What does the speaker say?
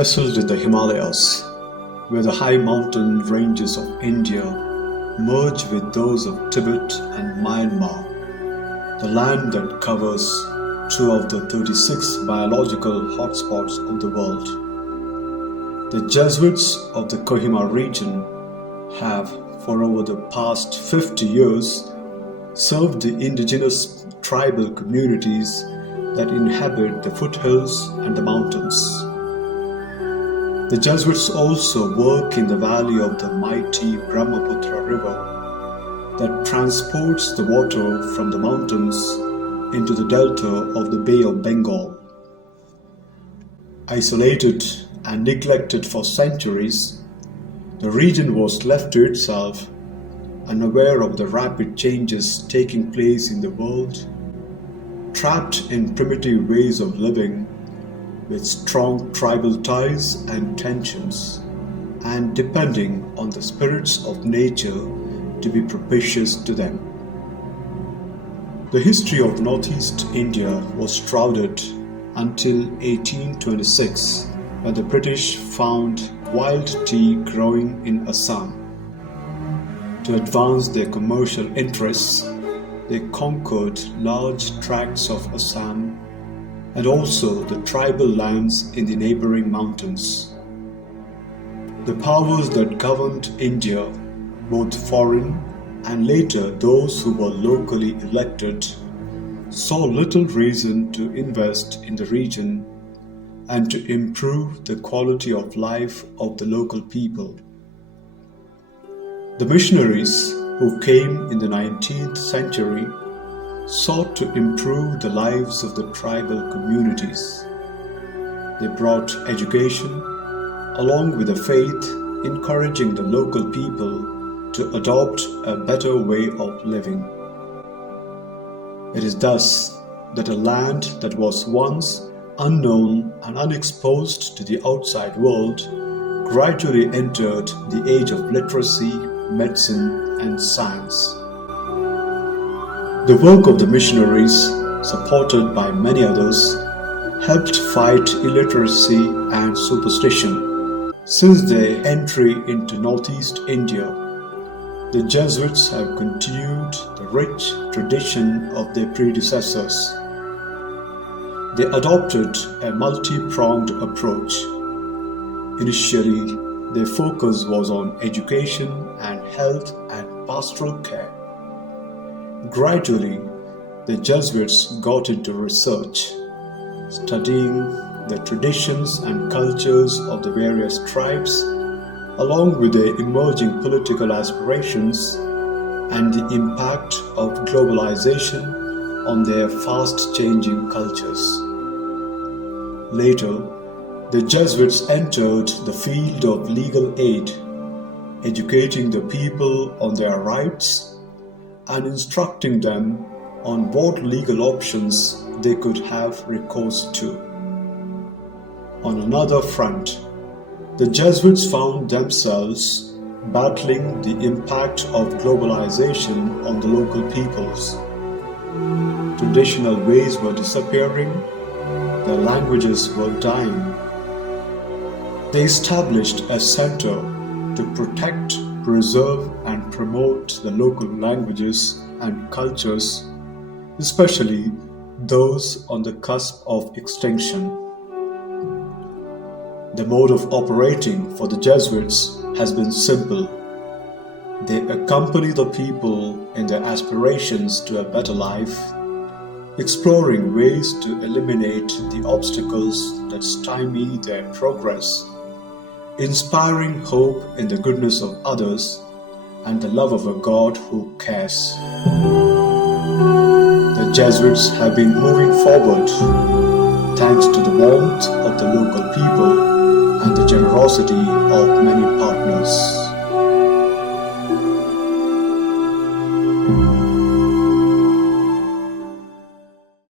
Nestled in the Himalayas, where the high mountain ranges of India merge with those of Tibet and Myanmar, the land that covers two of the 36 biological hotspots of the world. The Jesuits of the Kohima region have, for over the past 50 years, served the indigenous tribal communities that inhabit the foothills and the mountains. The Jesuits also work in the valley of the mighty Brahmaputra River that transports the water from the mountains into the delta of the Bay of Bengal. Isolated and neglected for centuries, the region was left to itself, unaware of the rapid changes taking place in the world, trapped in primitive ways of living with strong tribal ties and tensions, and depending on the spirits of nature to be propitious to them. The history of Northeast India was shrouded until 1826, when the British found wild tea growing in Assam. To advance their commercial interests, they conquered large tracts of Assam and also the tribal lands in the neighboring mountains. The powers that governed India, both foreign and later those who were locally elected, saw little reason to invest in the region and to improve the quality of life of the local people. The missionaries who came in the 19th century sought to improve the lives of the tribal communities. They brought education along with a faith encouraging the local people to adopt a better way of living. It is thus that a land that was once unknown and unexposed to the outside world gradually entered the age of literacy, medicine, and science. The work of the missionaries, supported by many others, helped fight illiteracy and superstition. Since their entry into Northeast India, the Jesuits have continued the rich tradition of their predecessors. They adopted a multi-pronged approach. Initially, their focus was on education and health and pastoral care. Gradually, the Jesuits got into research, studying the traditions and cultures of the various tribes, along with their emerging political aspirations and the impact of globalization on their fast-changing cultures. Later, the Jesuits entered the field of legal aid, educating the people on their rights and instructing them on what legal options they could have recourse to. On another front, the Jesuits found themselves battling the impact of globalization on the local peoples. Traditional ways were disappearing, their languages were dying. They established a center to protect, preserve, and promote the local languages and cultures, especially those on the cusp of extinction. The mode of operating for the Jesuits has been simple. They accompany the people in their aspirations to a better life, exploring ways to eliminate the obstacles that stymie their progress, inspiring hope in the goodness of others and the love of a God who cares. The Jesuits have been moving forward thanks to the warmth of the local people and the generosity of many partners.